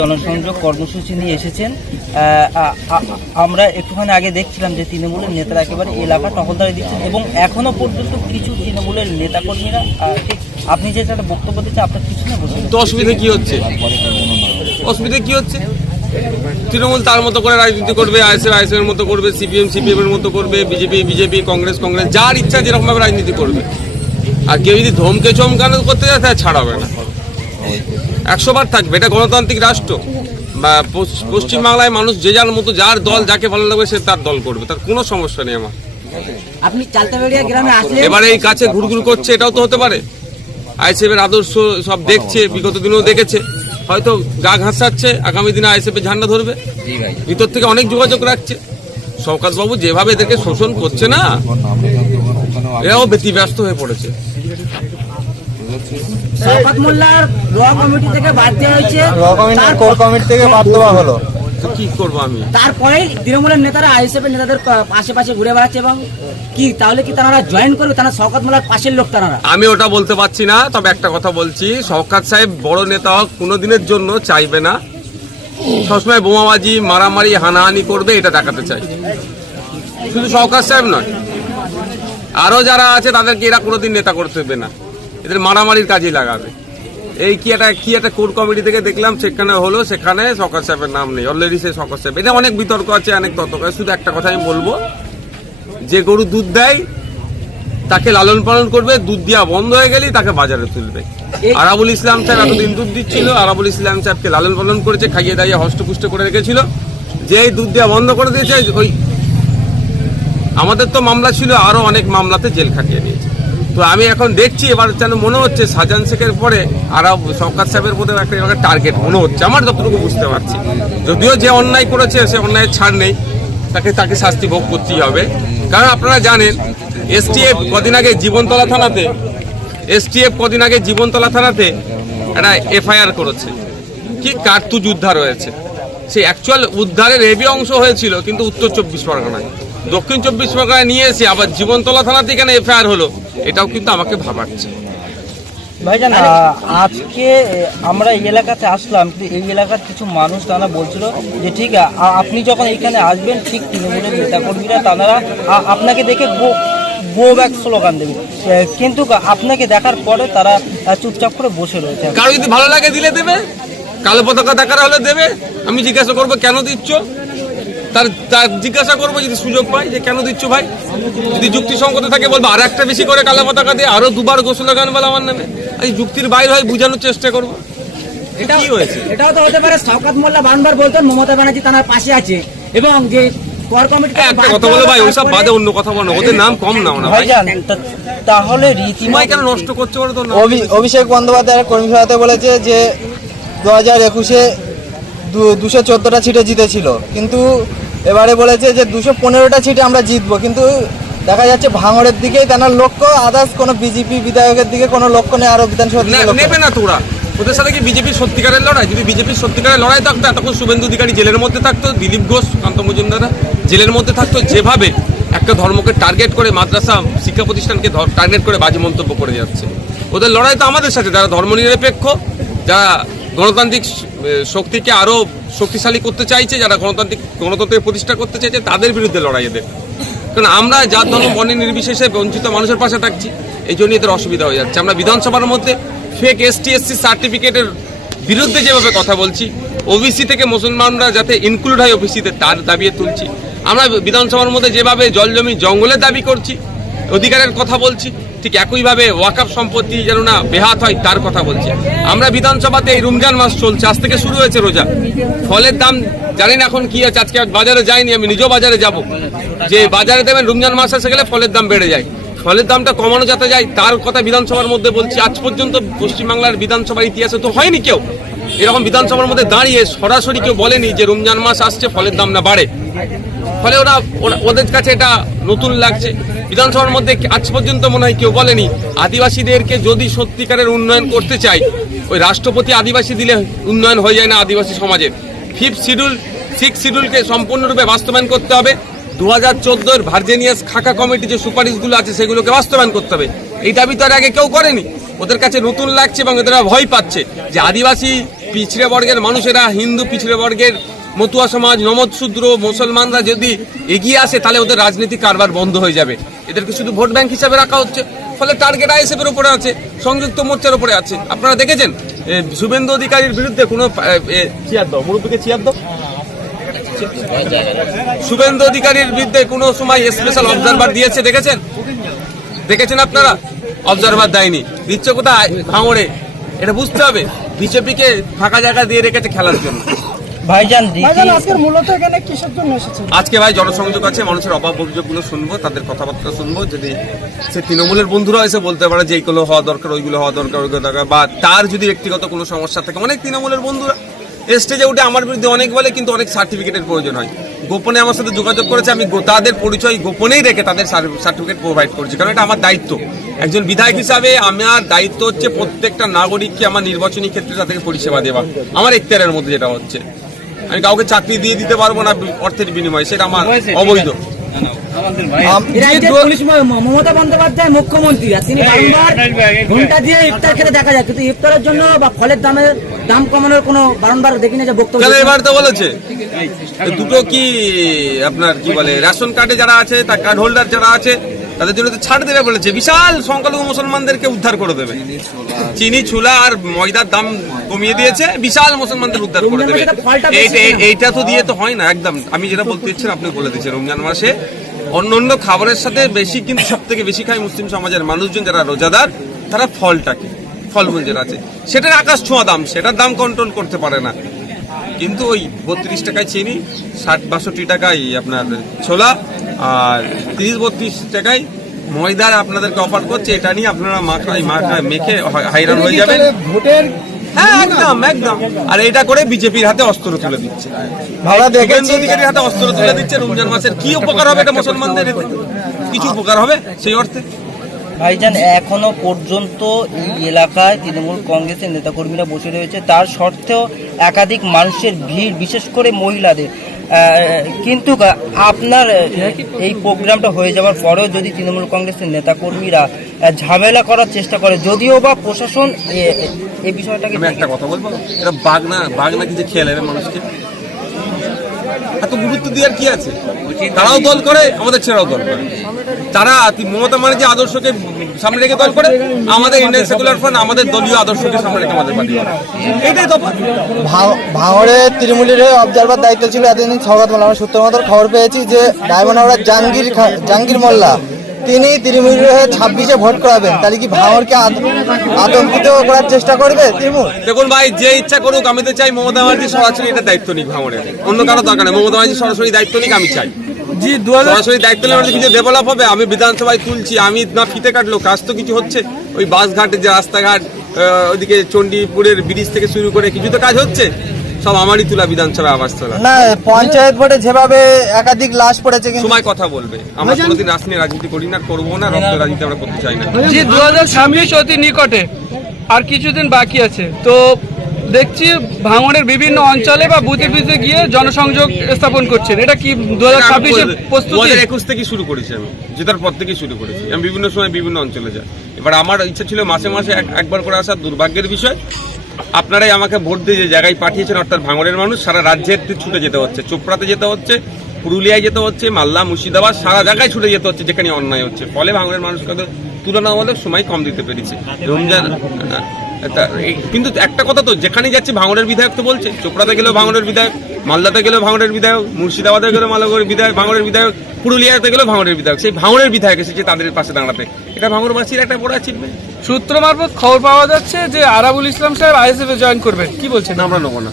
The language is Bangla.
জনসংযোগ কর্মসূচি নিয়ে এসেছেন। আমরা একটুখানি আগে দেখছিলাম যে তৃণমূলের নেতারা একেবারে এলাকা টহলদারি দিচ্ছেন এবং এখনও পর্যন্ত কিছু তৃণমূলের নেতাকর্মীরা আপনি যে একটা বক্তব্য দিচ্ছেন, আপনার পিছনে বসে তো অসুবিধা কি হচ্ছে? অসুবিধা কি হচ্ছে? তৃণমূল তার মতো করে রাজনীতি করবে, আইএসএফ আইএসএফ এর মতো করবে, সিপিএম সিপিএম এর মতো করবে, বিজেপি বিজেপি, কংগ্রেস কংগ্রেস, যার ইচ্ছা যেরকম ভাবে রাজনীতি করবে। আর কেউ যদি ধমকে চমকানো করতে যায় তাহলে ছাড়াবে না। একশো বার থাকবে এটা গণতান্ত্রিক রাষ্ট্র। বা পশ্চ- পশ্চিমবাংলায় মানুষ যে যার মতো যার দল যাকে ভালো লাগবে সে তার দল করবে। তার কোনো সমস্যা নেই আমার। আপনি চালতাবেড়িয়া গ্রামে আসলে এবারে এই কাছে ঘুরঘুর করছে এটাও তো হতে পারে। আইএসএফ এর আদর্শ সব দেখছে বিগত দিনেও দেখেছে। হয়তো গা ঘাসাচ্ছে আগামী দিনে আইএসএফ এর ঝান্ডা ধরবে। ভিতর থেকে অনেক যোগাযোগ রাখছে। বাবু যেভাবে এদেরকে শোষণ করছে না এরাও ব্যতিব্যস্ত হয়ে পড়েছে। শওকত মোল্লার র কমিটি থেকে বাদ দেওয়া হয়েছে। র কমিটি কোর কমিটি থেকে বাদ দেওয়া হলো। কি করব আমি? তারপরেই তৃণমূলের নেতারা আইএসএফ এর নেতাদের পাশে পাশে ঘুরে বেড়াচ্ছে এবং কি তাহলে কি তারা জয়েন করবে? তারা শওকত মোল্লার পাশের লোক তারা আমি ওটা বলতে পারছি না তবে একটা কথা বলছি। শওকাত সাহেব বড় নেতা হোক কোনোদিনের জন্য চাইবে না। সবসময় বোমাবাজি মারামারি হানাহানি করবে এটা দেখাতে চাই। শুধু শওকাত সাহেব নয় আরও যারা আছে তাদেরকে এরা কোনোদিন নেতা করতে দেবে না। এদের মারামারির কাজে লাগাবে। এই কি একটা কি একটা কোর কমিটি থেকে দেখলাম সেখানে হলো সেখানে শওকাত সাহেবের নাম নেই। অলরেডি সে শওকাত সাহেব এটা অনেক বিতর্ক আছে অনেক তর্ক শুধু একটা কথা আমি বলব যে গরু দুধ দেয় তাকে লালন পালন করবে দুধ দেওয়া বন্ধ হয়ে গেলেই তাকে বাজারে তুলবে। আরাবুল ইসলাম সাহেব এতদিন দুধ দিচ্ছিল আরাবুল ইসলাম সাহেবকে লালন পালন করেছে খাইয়ে দাইয়ে হষ্টপুষ্ট করে রেখেছিল। যেই দুধ দেওয়া বন্ধ করে দিয়েছে ওই আমাদের তো মামলা ছিল আরও অনেক মামলাতে জেল খাটিয়ে দিয়েছে। তো আমি এখন দেখছি, এবার যেন মনে হচ্ছে সাজান শেখের পরে আরব সরকার সাহেবের মধ্যে একটা টার্গেট মনে হচ্ছে। আমার যতটুকু বুঝতে পারছি। যদিও যে অন্যায় করেছে, সে অন্যায়ের ছাড় নেই। তাকে তাকে শাস্তি ভোগ করতেই হবে। কারণ আপনারা জানেন, এসটিএফ কদিন আগে জীবনতলা থানাতে এসটিএফ কদিন আগে জীবনতলা থানাতে একটা এফআইআর করেছে। কি কার্তুজ উদ্ধার হয়েছে সেই অ্যাকচুয়াল উদ্ধারের হেভি অংশ হয়েছিল কিন্তু উত্তর চব্বিশ পরগনায়। দক্ষিণ চব্বিশ পরগনায় নিয়ে এসে আবার জীবনতলা থানাতে এখানে এফআইআর হলো এটাও কিন্তু আমাকে ভাবাচ্ছে। ভাইজান আজকে আমরা এই এলাকাতে আসলাম কিন্তু এই এলাকার কিছু মানুষ তারা বলছিল যে ঠিক আপনি যখন এখানে আসবেন ঠিক তৃণমূলের নেতাকর্মীরা তারা আপনাকে দেখে গো গো ব্যাক স্লোগান দেবে। কিন্তু আপনাকে দেখার পরে তারা চুপচাপ করে বসে রয়েছে। কারও যদি ভালো লাগে দিলে দেবে। কালো পতাকা দেখার হলে দেবে? আমি জিজ্ঞাসা করব কেন দিচ্ছ? তার তার জিজ্ঞাসা করব যদি সুযোগ পাই যে কেন দিচ্ছ ভাই? যদি যুক্তি যুক্তিসঙ্গত থাকে বলব আর একটা বেশি করে কালো পতাকা দিয়ে আরও দুবার গোসলা গান বলে আমার নামে। এই যুক্তির বাইরে হয় বোঝানোর চেষ্টা করব। এটা কি হয়েছে? এটাও তো হতে পারে শওকত মোল্লা বারবার বলতেন মমতা ব্যানার্জি তার পাশে আছে। এবং যে কর কমিটি একটা কথা বলো ভাই ওইসব বাদে অন্য কথা বলো ওদের নাম কম নাও না ভাই। তাহলে রীতিময় কেন নষ্ট করছে ওরা তো অভিষেক বন্দ্যোপাধ্যায়ের কর্মী সভাতে বলেছে যে দু হাজার একুশে দুশো চোদ্দোটা সিটে জিতেছিল। কিন্তু এবারে বলেছে যে দুশো পনেরোটা সিটে আমরা জিতবো। কিন্তু দেখা যাচ্ছে ভাঙড়ের দিকেই তেনার লক্ষ্য আদার্স কোনো বিজেপি বিধায়কের দিকে কোনো লক্ষ্য নেই আরও বিধানসভা নে- নেবে না তো ওরা ওদের সাথে কি বিজেপির সত্যিকারের লড়াই? যদি বিজেপির সত্যিকারের লড়াই থাকতো এতক্ষণ শুভেন্দু অধিকারী জেলের মধ্যে থাকতো দিলীপ ঘোষ কান্ত মজুমদাররা জেলের মধ্যে থাকতো যেভাবে একটা ধর্মকে টার্গেট করে মাদ্রাসা শিক্ষা প্রতিষ্ঠানকে টার্গেট করে বাজে মন্তব্য করে যাচ্ছে। ওদের লড়াই তো আমাদের সাথে যারা ধর্মনিরপেক্ষ যারা গণতান্ত্রিক শক্তিকে আরও শক্তিশালী করতে চাইছে, যারা গণতান্ত্রিক গণতন্ত্রের প্রতিষ্ঠা করতে চাইছে, তাদের বিরুদ্ধে লড়াই এদের। কারণ আমরা যার ধর্ম, বর্ণের নির্বিশেষে বঞ্চিত মানুষের পাশে থাকছি, এই জন্য এদের অসুবিধা হয়ে যাচ্ছে। আমরা বিধানসভার মধ্যে ফেক এসটি এসসি সার্টিফিকেটের বিরুদ্ধে যেভাবে কথা বলছি ওবিসি থেকে মুসলমানরা যাতে ইনক্লুড হয় ওবিসিতে তার দাবিয়ে তুলছি। আমরা বিধানসভার মধ্যে যেভাবে জল জমি জঙ্গলের দাবি করছি, অধিকারের কথা বলছি ঠিক একইভাবে ওয়াকাপ সম্পত্তি যেন না বেহাত হয়, তার কথা বলছে। আমরা বিধানসভাতে এই রমজান মাস চলছে, আজ থেকে শুরু হয়েছে রোজা। ফলের দাম জানি না এখন কি আছে, আজকে বাজারে যাইনি, আমি নিজেও বাজারে যাব। যে বাজারে দেবেন রমজান মাস এসে গেলে ফলের দাম বেড়ে যায়। ফলের দামটা কমানো যাতে যায়, তার কথা বিধানসভার মধ্যে বলছি। আজ পর্যন্ত পশ্চিমবাংলার বিধানসভার ইতিহাসে তো হয়নি কেউ। এরকম বিধানসভার মধ্যে দাঁড়িয়ে সরাসরি কেউ বলেনি যে রমজান মাস আসছে, ফলের দাম না বাড়ে। ফলে ওরা ওদের কাছে এটা নতুন লাগছে। বিধানসভার মধ্যে আজ পর্যন্ত মনে হয় কেউ বলেনি, আদিবাসীদেরকে যদি সত্যিকারের উন্নয়ন করতে চাই, ওই রাষ্ট্রপতি আদিবাসী দিলে উন্নয়ন হয়ে যায় না আদিবাসী সমাজের ফিফথ শিডিউল সিক্স শিডিউলকে সম্পূর্ণরূপে বাস্তবায়ন করতে হবে। দু হাজার চোদ্দোর ভার্জেনিয়াস খাকা কমিটি যে সুপারিশগুলো আছে, সেগুলোকে বাস্তবায়ন করতে হবে। এই দাবি তো আর আগে কেউ করেনি। ওদের কাছে নতুন লাগছে এবং এদের ভয় পাচ্ছে যে আদিবাসী পিছড়ে বর্গের মানুষেরা, হিন্দু পিছড়ে বর্গের, মতুয়া সমাজ নমদ শূদ্র, মুসলমানরা যদি এগিয়ে আসে, তাহলে ওদের রাজনৈতিক কারবার বন্ধ হয়ে যাবে। এদেরকে শুধু ভোট ব্যাংক হিসাবে রাখা হচ্ছে। ফলে টার্গেট আইএসএফ এর উপরে আছে, সংযুক্ত মোর্চার উপরে আছে। আপনারা দেখেছেন? শুভেন্দু অধিকারীর বিরুদ্ধে কোনো মুরব্বীকে শুভেন্দু অধিকারীর বিরুদ্ধে কোনো সময় স্পেশাল অবজারভার দিয়েছে, দেখেছেন? দেখেছেন আপনারা? অবজারভার দেয়নি। দিচ্ছে কোথায়? ভাঙড়ে। এটা বুঝতে হবে। বিজেপিকে ফাঁকা জায়গা দিয়ে রেখেছে খেলার জন্য। ভাইজান রীতি আজকের মূলত এখানে কিসের জন্য এসেছেন? আজকে ভাই জনসংযোগ আছে মানুষের অভাব অভিযোগগুলো শুনব তাদের কথাবার্তা শুনব। যদি সে তৃণমূলের বন্ধুরা এসে বলতে পারে যে এইগুলো হওয়া দরকার ওইগুলো হওয়া দরকার ওইগুলো দরকার বা তার যদি ব্যক্তিগত কোনো সমস্যা থাকে অনেক তৃণমূলের বন্ধুরা স্টেজে উঠে আমার বিরুদ্ধে অনেক বলে কিন্তু অনেক সার্টিফিকেটের প্রয়োজন হয়। গোপনে আমার সাথে যোগাযোগ করেছে আমি গো- তাদের পরিচয় গোপনেই রেখে তাদের সার্টিফিকেট প্রোভাইড করছি কারণ এটা আমার দায়িত্ব। একজন বিধায়ক হিসাবে আমার দায়িত্ব হচ্ছে প্রত্যেকটা নাগরিককে আমার নির্বাচনী ক্ষেত্রে তাদেরকে পরিষেবা দেওয়া। আমার এখতিয়ারের মধ্যে যেটা হচ্ছে। আমি কাউকে চাকরি দিয়ে দিতে পারব না অর্থের বিনিময়ে সেটা আমার অবৈধ। মমতা বন্দ্যোপাধ্যায় মুখ্যমন্ত্রী আর তিনি বারংবার ঘণ্টা দিয়ে ইফতার খেতে দেখা যায় কিন্তু ইফতারের জন্য বা ফলের দামের দাম কমানোর কোনো বারংবার দেখি না যে বক্তব্য তাহলে এবার তো বলেছে। দুটো কি আপনার কি বলে রেশন কার্ডে যারা আছে তার কার্ড হোল্ডার যারা আছে তাদের জন্য তো ছাড় দেবে বলেছে। বিশাল সংখ্যালঘু মুসলমানদেরকে উদ্ধার করে দেবে। চিনি ছুলা আর ময়দার দাম কমিয়ে দিয়েছে বিশাল মুসলমানদের উদ্ধার করে দেবে। এইটা তো দিয়ে তো হয় না একদম। আমি যেটা বলতে চাচ্ছেন আপনি বলে দিচ্ছেন। রমজান মাসে অন্য অন্য খাবারের সাথে বেশি কিন্তু সব থেকে বেশি খায় মুসলিম সমাজের মানুষজন যারা রোজাদার তারা ফলটাকে ফলমূল যেটা আছে সেটার আকাশ ছোঁয়া দাম সেটার দাম কন্ট্রোল করতে পারে না। কিন্তু ওই বত্রিশ টাকায় চিনি ষাট বাষট্টি টাকায় আপনার ছোলা আর তিরিশ বত্রিশ টাকায় ময়দার আপনাদেরকে অফার করছে এটা নিয়ে আপনারা মাখায় মাখায় মেখে হাইরান হয়ে যাবেন। ভোটের হ্যাঁ একদম একদম। আর এটা করে বিজেপির হাতে অস্ত্র তুলে দিচ্ছে। অধিকারীর হাতে অস্ত্র তুলে দিচ্ছে রমজান মাসের কি উপকার হবে এটা মুসলমানদের? কিছু উপকার হবে সেই অর্থে। ভাইজান এখনও পর্যন্ত এই এলাকায় তৃণমূল কংগ্রেসের নেতাকর্মীরা বসে রয়েছে। তার সত্ত্বেও একাধিক মানুষের ভিড় বিশেষ করে মহিলাদের। কিন্তু আপনার এই প্রোগ্রামটা হয়ে যাওয়ার পরেও যদি তৃণমূল কংগ্রেসের নেতাকর্মীরা ঝামেলা করার চেষ্টা করে যদিও বা প্রশাসন এই বিষয়টাকে আমি একটা কথা বলব? এটা বাঘ না বাঘ নাকি যে খেয়ে নেবে মানুষকে? এত গুরুত্ব দেওয়ার কি আছে? তারাও দল করে আমাদের ছেড়াও দল করে। তারা তি- মমতা ব্যানার্জি আদর্শকে সামনে রেখে দল করে আমাদের ইন্ডিয়ান সেকুলার ফ্রন্ট আমাদের দলীয় আদর্শকে সামনে রেখে আমাদের পার্টি তফাৎ ভাঙ- ভাঙড়ে তৃণমূলের অবজারভার দায়িত্ব ছিল এতদিন স্বাগত মোল্লা আমরা সূত্র মতো খবর পেয়েছি যে ডায়মন্ড জাহাঙ্গীর জাহাঙ্গীর মোল্লা তিনি তৃণমূলের হয়ে ছাব্বিশে ভোট করাবেন। তাহলে কি ভাঙড়কে আত- আতঙ্কিত করার চেষ্টা করবে তৃণমূল? দেখুন ভাই যে ইচ্ছা করুক আমি তো চাই মমতা ব্যানার্জি সরাসরি এটা দায়িত্ব নিক ভাঙড়ের অন্য কারও দরকার নেই। মমতা ব্যানার্জি সরাসরি দায়িত্ব নিক আমি চাই। জি দু সরাসরি দায়িত্ব নিলে কিছু ডেভেলপ হবে? আমি বিধানসভায় তুলছি আমি না ফিতে কাটলো কাজ তো কিছু হচ্ছে। ওই বাসঘাটের যে রাস্তাঘাট আহ, ওইদিকে চণ্ডীপুরের ব্রিজ থেকে শুরু করে কিছু তো কাজ হচ্ছে? সব আমারই তুলা বিধানসভা আবাস তোলা। না পঞ্চায়েত ভোটে যেভাবে একাধিক লাশ পড়েছে কিন্তু সময় কথা বলবে। আমরা কোনোদিন রাজনীতি রাজনীতি করি না করব না রক্ত রাজনীতি আমরা করতে চাই না। জি দু হাজার নিকটে। আর কিছুদিন বাকি আছে। তো দেখছি ভাঙনের বিভিন্ন অঞ্চলে বা বুথে বুথে গিয়ে জনসংযোগ স্থাপন করছেন। এটা কি দু হাজার ছাব্বিশের প্রস্তুতি? একুশ থেকে শুরু করেছি আমি। জেতার পর থেকে শুরু করেছি। আমি বিভিন্ন সময় বিভিন্ন অঞ্চলে যাই। এবার আমার ইচ্ছা ছিল মাসে মাসে এক- একবার করে আসার দুর্ভাগ্যের বিষয় আপনারাই আমাকে ভোট দিয়ে যে জায়গায় পাঠিয়েছেন অর্থাৎ ভাঙড়ের মানুষ সারা রাজ্যের ছুটে যেতে হচ্ছে। চোপড়াতে যেতে হচ্ছে পুরুলিয়ায় যেতে হচ্ছে মালদা মুর্শিদাবাদ সারা জায়গায় ছুটে যেতে হচ্ছে যেখানে অন্যায় হচ্ছে। ফলে ভাঙড়ের মানুষকে তো তুলনামূলক সময় কম দিতে পেরেছে। রমজান কিন্তু একটা কথা তো যেখানে যাচ্ছে ভাঙড়ের বিধায়ক তো বলছে। চোপড়াতে গেলেও ভাঙড়ের বিধায়ক মালদাতে গেলেও ভাঙড়ের বিধায়ক মুর্শিদাবাদে গেলেও মালগড়ের বিধায়ক ভাঙড়ের বিধায়ক পুরুলিয়াতে গেলেও ভাঙড়ের বিধায়ক। সেই ভাঙড়ের বিধায়ক এসেছে তাদের পাশে দাঁড়াতে। এটা ভাঙড়বাসীর একটা বড় অ্যাচিভমেন্ট সূত্র মারফত খবর পাওয়া যাচ্ছে যে আরাবুল ইসলাম সাহেব আইএসএফ এ জয়েন করবেন। কি বলছেন? আমরা নেব না।